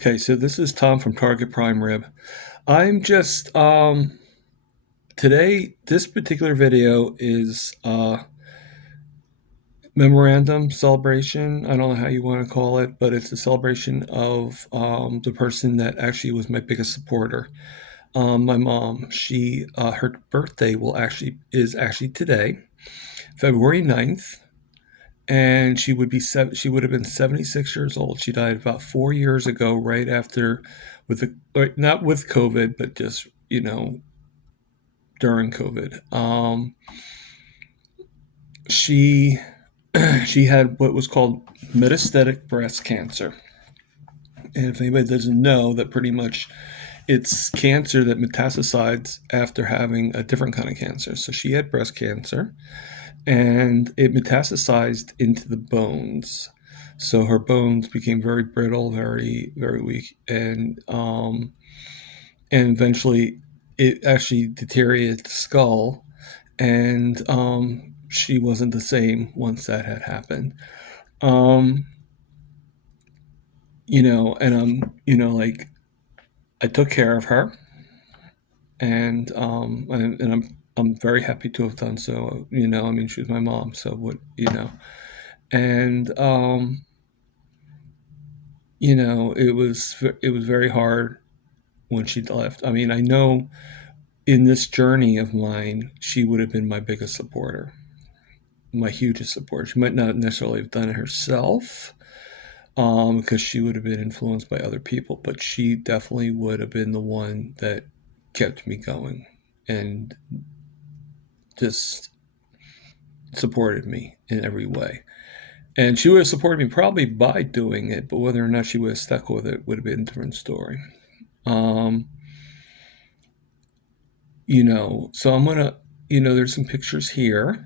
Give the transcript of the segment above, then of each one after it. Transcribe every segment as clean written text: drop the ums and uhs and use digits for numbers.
Okay, so this is Tom from Target Prime Rib. I'm just today this particular video is memorandum celebration. I don't know how you want to call it, but it's a celebration of the person that actually was my biggest supporter. My mom. She her birthday is actually today, February 9th. And she would have been 76 years old. She died about 4 years ago, right after not with COVID, but just during COVID. She she had what was called metastatic breast cancer. And if anybody doesn't know, that pretty much it's cancer that metastasizes after having a different kind of cancer. So she had breast cancer, and it metastasized into the bones. So her bones became very brittle, very very weak, and eventually it actually deteriorated the skull, and she wasn't the same once that had happened. Um, and like I took care of her, and I'm very happy to have done so. I mean, she was my mom, so and it was very hard when she left. I mean, I know in this journey of mine, she would have been my biggest supporter, my hugest supporter. She might not necessarily have done it herself, because she would have been influenced by other people, but she definitely would have been the one that kept me going and just supported me in every way. And she would have supported me probably by doing it, but whether or not she would have stuck with it would have been a different story. Um, so I'm gonna, there's some pictures here.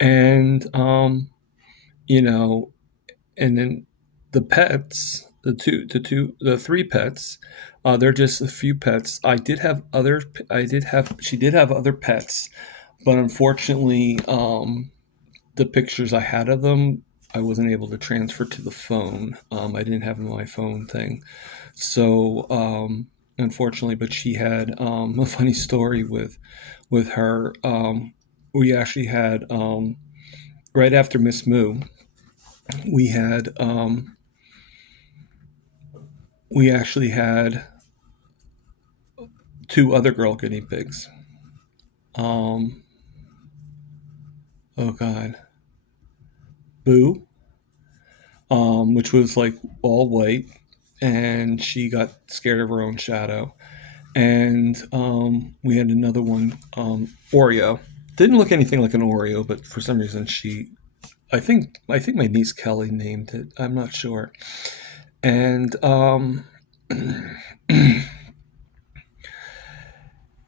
And you know, and then the pets, the three pets, they're just a few pets. She did have other pets, but unfortunately, the pictures I had of them, I wasn't able to transfer to the phone. I didn't have my phone thing, so unfortunately. But she had a funny story with her. We actually had right after Miss Moo, we had we actually had two other girl guinea pigs. Um, oh God, Boo, which was like all white, and she got scared of her own shadow. And we had another one, Oreo. Didn't look anything like an Oreo, but for some reason I think my niece Kelly named it. I'm not sure. And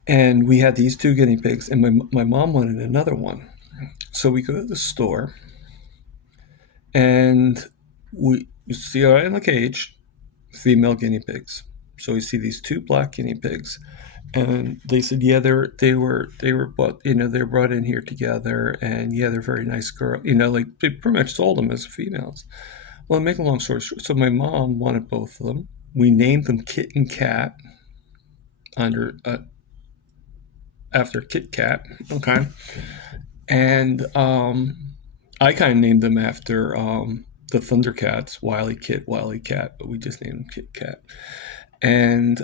and we had these two guinea pigs, and my mom wanted another one. So we go to the store, and we see right in the cage female guinea pigs. So we see these two black guinea pigs, and they said, yeah, they were brought, they're brought in here together, and yeah, they're very nice girl. Like they pretty much sold them as females. Well, to make a long story short, so my mom wanted both of them. We named them Kit and Kat under after Kit Kat. Okay, And I kind of named them after the Thundercats, Wily Kit, Wily Cat, but we just named them Kit Kat. And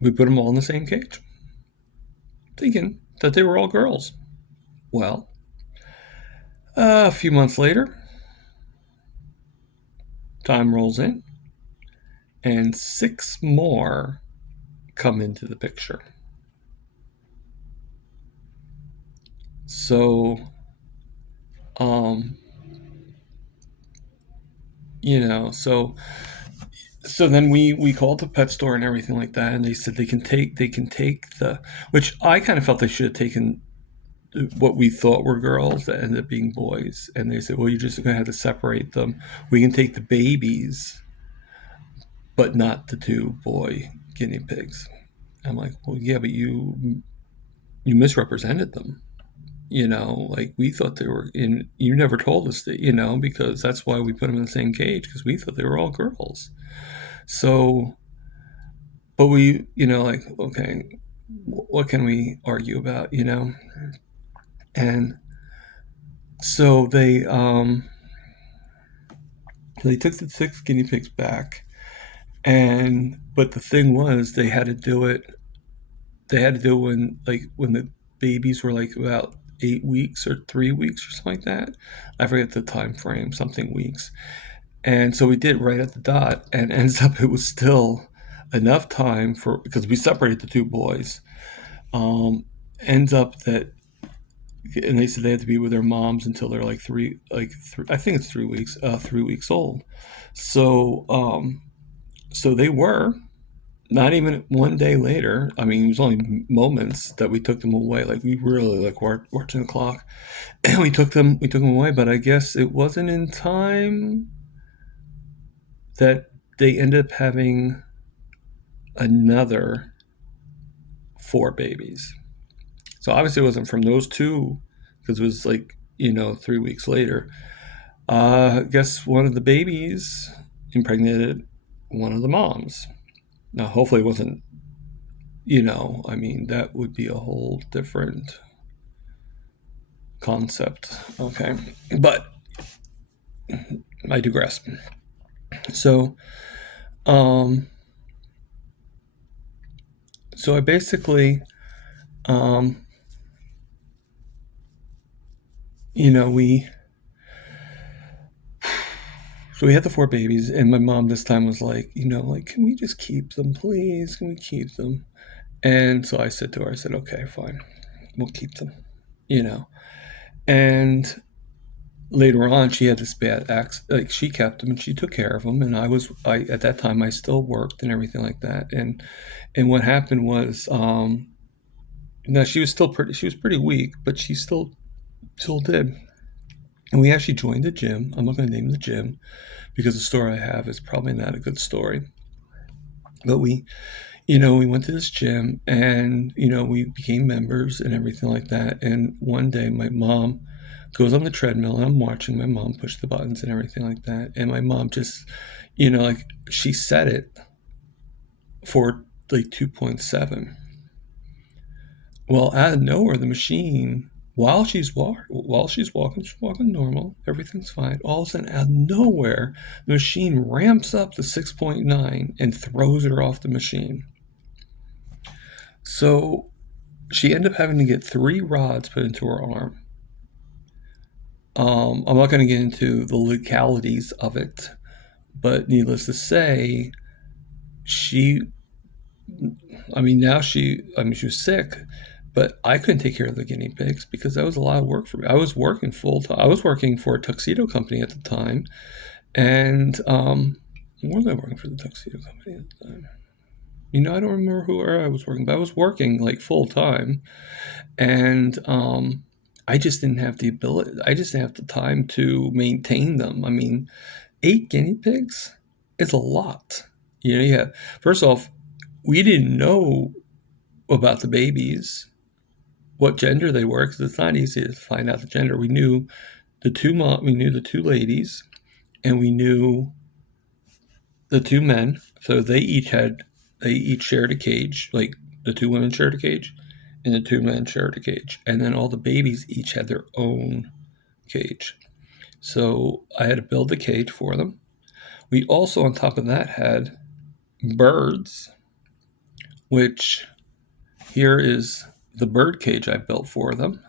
we put them all in the same cage, thinking that they were all girls. Well, a few months later, time rolls in, and 6 more come into the picture. So, um, so then we called the pet store and everything like that, and they said they can take the, which I kind of felt they should have taken what we thought were girls that ended up being boys, and they said, well, you're just going to have to separate them. We can take the babies, but not the 2 boy guinea pigs. I'm like, well, yeah, but you misrepresented them. Like we thought they were in. You never told us that, because that's why we put them in the same cage, because we thought they were all girls. So, but we, like, okay, what can we argue about, And so they took the 6 guinea pigs back, and but the thing was they had to do it. They had to do it when the babies were like about 8 weeks or 3 weeks or something like that. I forget the time frame, something weeks. And so we did right at the dot, and ends up it was still enough time for, because we separated the 2 boys. Ends up that, and they said they had to be with their moms until they're like I think it's 3 weeks, 3 weeks old. So, so they were not even one day later. I mean, it was only moments that we took them away. Like we really like watching the clock, and we took them away. But I guess it wasn't in time that they ended up having another 4 babies. So obviously it wasn't from those 2, because it was like, 3 weeks later. I guess one of the babies impregnated one of the moms. Now, hopefully it wasn't, I mean, that would be a whole different concept. Okay. But I digress. So, um, so I basically, um, we, so we had the 4 babies, and my mom this time was like, like, can we just keep them, please? Can we keep them? And so I said to her, I said, okay, fine, we'll keep them, you know. And later on, she had this bad accident. Like she kept them and she took care of them, and I at that time I still worked and everything like that. And what happened was, now she was pretty weak, but she still did. And we actually joined the gym. I'm not going to name the gym because the story I have is probably not a good story. But we went to this gym, and, we became members and everything like that. And one day my mom goes on the treadmill, and I'm watching my mom push the buttons and everything like that. And my mom just, like she set it for like 2.7. Well, out of nowhere, the machine, she's walking normal, everything's fine. All of a sudden, out of nowhere, the machine ramps up to 6.9 and throws her off the machine. So she ended up having to get 3 rods put into her arm. I'm not going to get into the legalities of it, but needless to say, she, she was sick, but I couldn't take care of the guinea pigs because that was a lot of work for me. I was working full time. I was working for a tuxedo company at the time, and where was I working for the tuxedo company at the time? I don't remember where I was working, but I was working like full time, and I just didn't have the ability. I just didn't have the time to maintain them. I mean, 8 guinea pigs is a lot. Yeah. First off, we didn't know about the babies, what gender they were, because it's not easy to find out the gender. We knew we knew the 2 ladies, and we knew the 2 men. So they each shared a cage. Like the 2 women shared a cage, and the two men shared a cage. And then all the babies each had their own cage. So I had to build a cage for them. We also, on top of that, had birds, which here is the bird cage I built for them.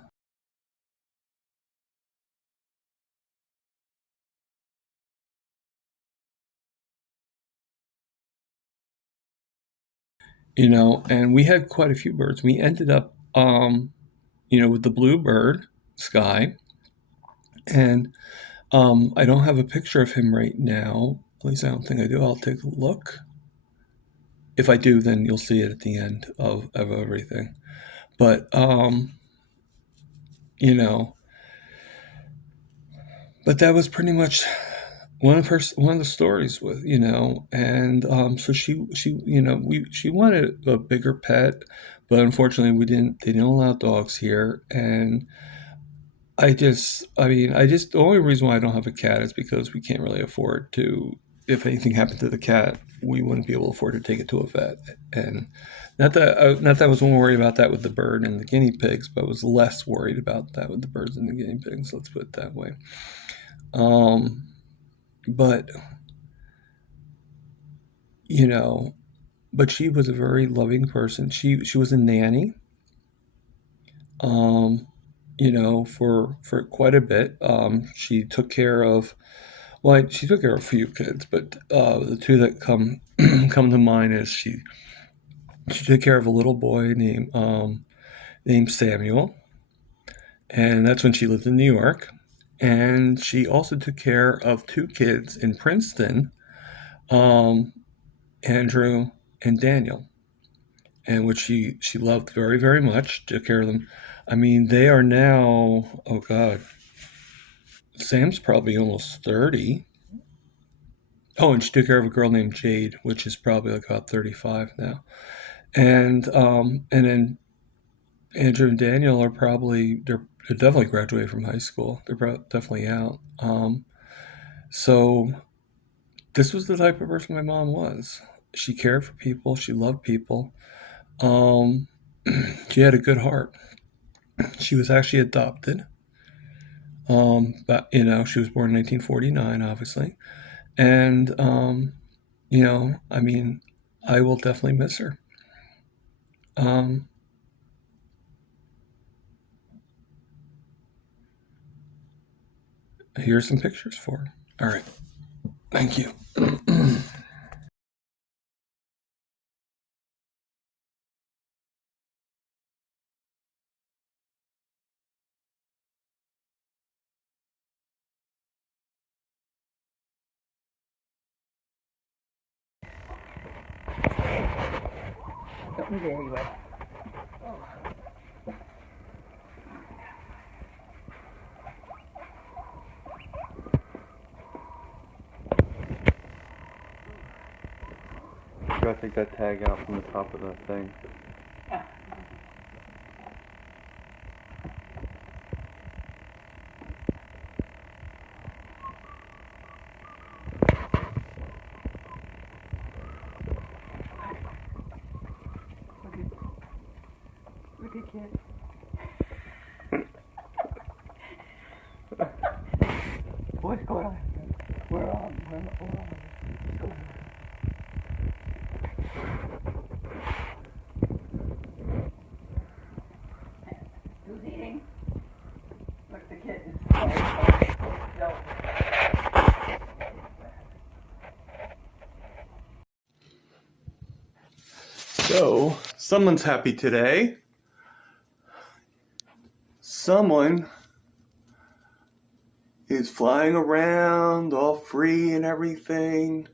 And we had quite a few birds. We ended up, with the blue bird, Sky, and I don't have a picture of him right now. At least I don't think I do. I'll take a look. If I do, then you'll see it at the end of everything. But you know, but that was pretty much one of the stories with and so she wanted a bigger pet, but unfortunately they didn't allow dogs here. And the only reason why I don't have a cat is because we can't really afford to. If anything happened to the cat, we wouldn't be able to afford to take it to a vet. And not that I was more worried about that with the bird and the guinea pigs, but I was less worried about that with the birds and the guinea pigs. Let's put it that way. But you know, but she was a very loving person. She was a nanny, um, for quite a bit. She took care of she took care of a few kids, but the two that come come to mind is she took care of a little boy named Samuel, and that's when she lived in New York. And she also took care of two kids in Princeton, um, Andrew and Daniel, and which she loved very, very much. Took care of them. I mean, they are now, oh God, Sam's probably almost 30. Oh, and she took care of a girl named Jade, which is probably like about 35 now. And then Andrew and Daniel are they're definitely graduated from high school. They're definitely out. So this was the type of person my mom was. She cared for people. She loved people. Um, she had a good heart. She was actually adopted. But she was born in 1949, obviously, and I mean, I will definitely miss her. Um, Here's some pictures for her. All right, thank you. Gotta take that tag out from the top of that thing. Look at kid. What's going on? Where on? Who's eating? Look, the kitten. No. So someone's happy today. Someone is flying around all free and everything.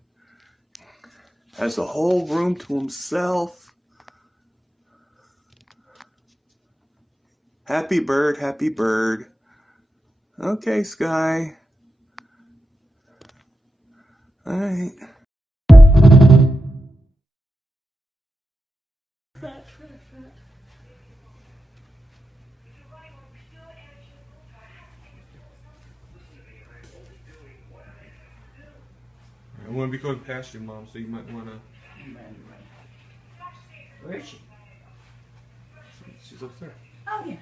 Has the whole room to himself. Happy bird, happy bird. Okay, Sky. All right. I'm going to be going past your mom, so you might want to. Where is she? She's upstairs. Oh, yeah.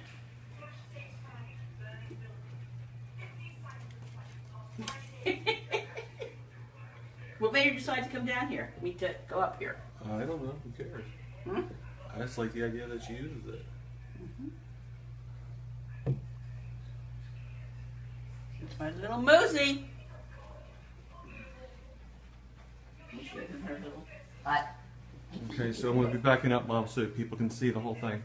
What made you decide to come down here? Me to go up here? I don't know. Who cares? Hmm? I just like the idea that she uses it. It's my little Mosey. She lives in her little hut. Okay, so I'm going to be backing up, Mom, so people can see the whole thing.